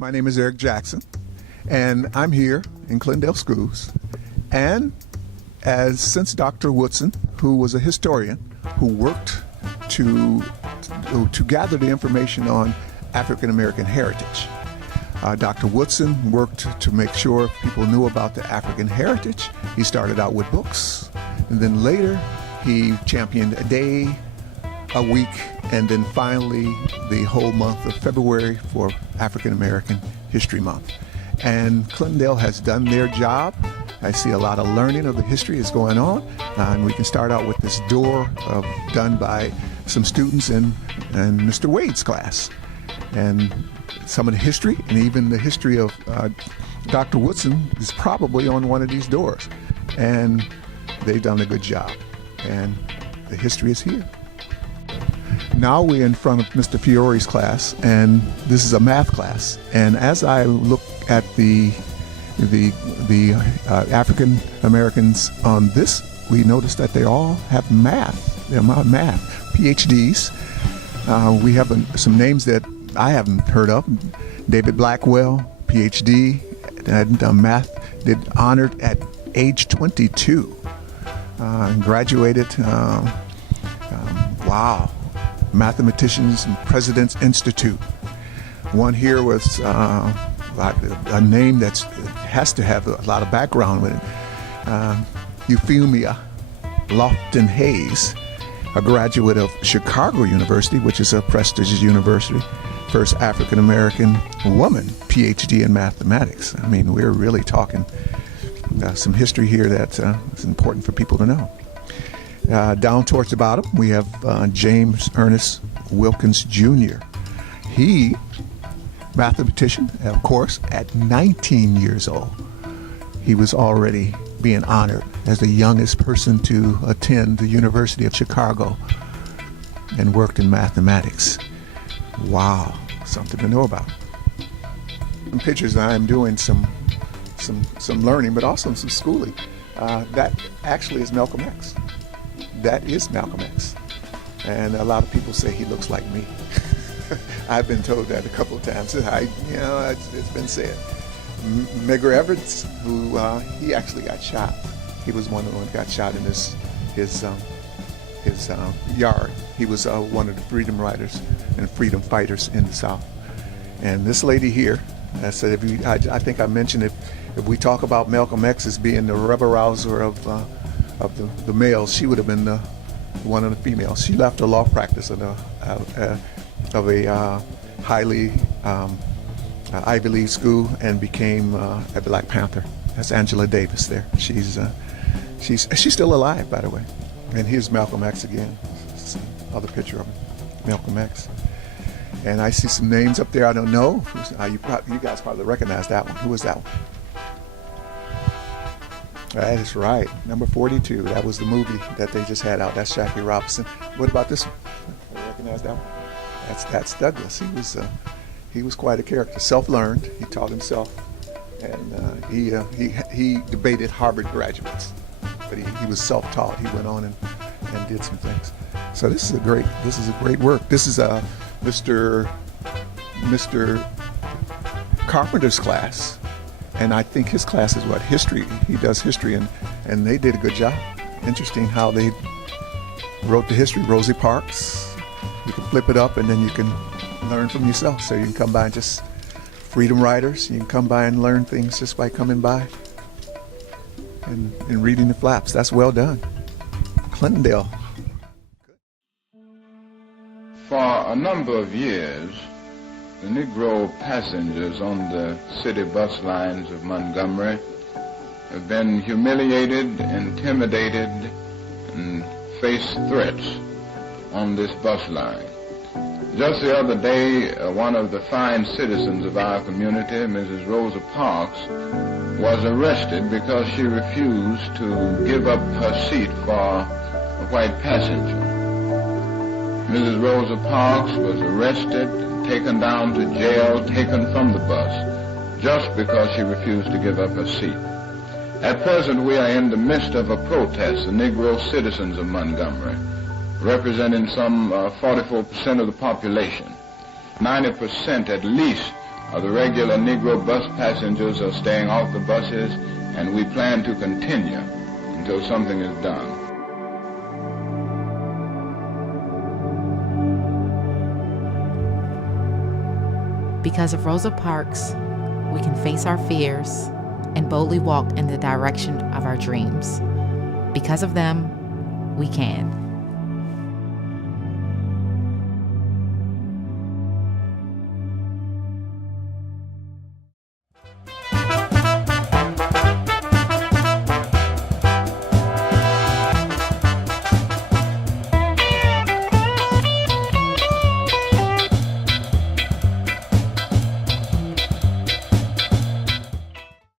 My name is Eric Jackson, and I'm here in Clintondale Schools. And since Dr. Woodson, who was a historian who worked to gather the information on African American heritage, Dr. Woodson worked to make sure people knew about the African heritage. He started out with books, and then later he championed a day, a week, and then finally the whole month of February for African American History Month. And Clintondale has done their job. I see a lot of learning of the history is going on, and we can start out with this door done by some students in Mr. Wade's class. And some of the history, and even the history of Dr. Woodson is probably on one of these doors. And they've done a good job. And the history is here. Now we're in front of Mr. Fiore's class, and this is a math class. And as I look at the African Americans on this, we notice that they all have math. They're math PhDs. We have some names that I haven't heard of. David Blackwell, PhD, and math, did honored at age 22. Graduated. Wow. Mathematicians and President's Institute. One here was a name that has to have a lot of background with it. Euphemia Lofton Hayes, a graduate of Chicago University, which is a prestigious university. First African American woman PhD in mathematics. I mean, we're really talking some history here that is important for people to know. Down towards the bottom, we have James Ernest Wilkins Jr. He, mathematician, of course, at 19 years old, he was already being honored as the youngest person to attend the University of Chicago and worked in mathematics. Wow, something to know about. In pictures, I am doing some learning, but also some schooling. That actually is Malcolm X. That is Malcolm X. And a lot of people say he looks like me. I've been told that a couple of times. It's been said. Medgar Evers, who he actually got shot. He was one of the ones who got shot in his yard. He was one of the freedom riders and freedom fighters in the South. And this lady here, I said, I think I mentioned if we talk about Malcolm X as being the rebel-rouser of the males, she would have been one of the females. She left a law practice of a highly Ivy League school and became a Black Panther. That's Angela Davis there. She's still alive, by the way. And here's Malcolm X again. Another picture of him, Malcolm X. And I see some names up there I don't know. You guys probably recognize that one. Who was that one? That is right, number 42. That was the movie that they just had out. That's Jackie Robinson. What about this one? You recognize that one? That's Douglas. He was quite a character. Self-learned. He taught himself, and he debated Harvard graduates, but he was self-taught. He went on and did some things. So this is a great work. This is Mr. Carpenter's class. And I think his class is what? History. He does history, and they did a good job. Interesting how they wrote the history. Rosa Parks. You can flip it up, and then you can learn from yourself. So you can come by and just freedom riders. You can come by and learn things just by coming by and reading the flaps. That's well done. Clintondale. For a number of years, the Negro passengers on the city bus lines of Montgomery have been humiliated, intimidated, and faced threats on this bus line. Just the other day, one of the fine citizens of our community, Mrs. Rosa Parks, was arrested because she refused to give up her seat for a white passenger. Mrs. Rosa Parks was arrested, taken down to jail, taken from the bus, just because she refused to give up her seat. At present, we are in the midst of a protest, the Negro citizens of Montgomery, representing some 44% of the population. 90% at least The regular Negro bus passengers are staying off the buses, and we plan to continue until something is done. Because of Rosa Parks, we can face our fears and boldly walk in the direction of our dreams. Because of them, we can.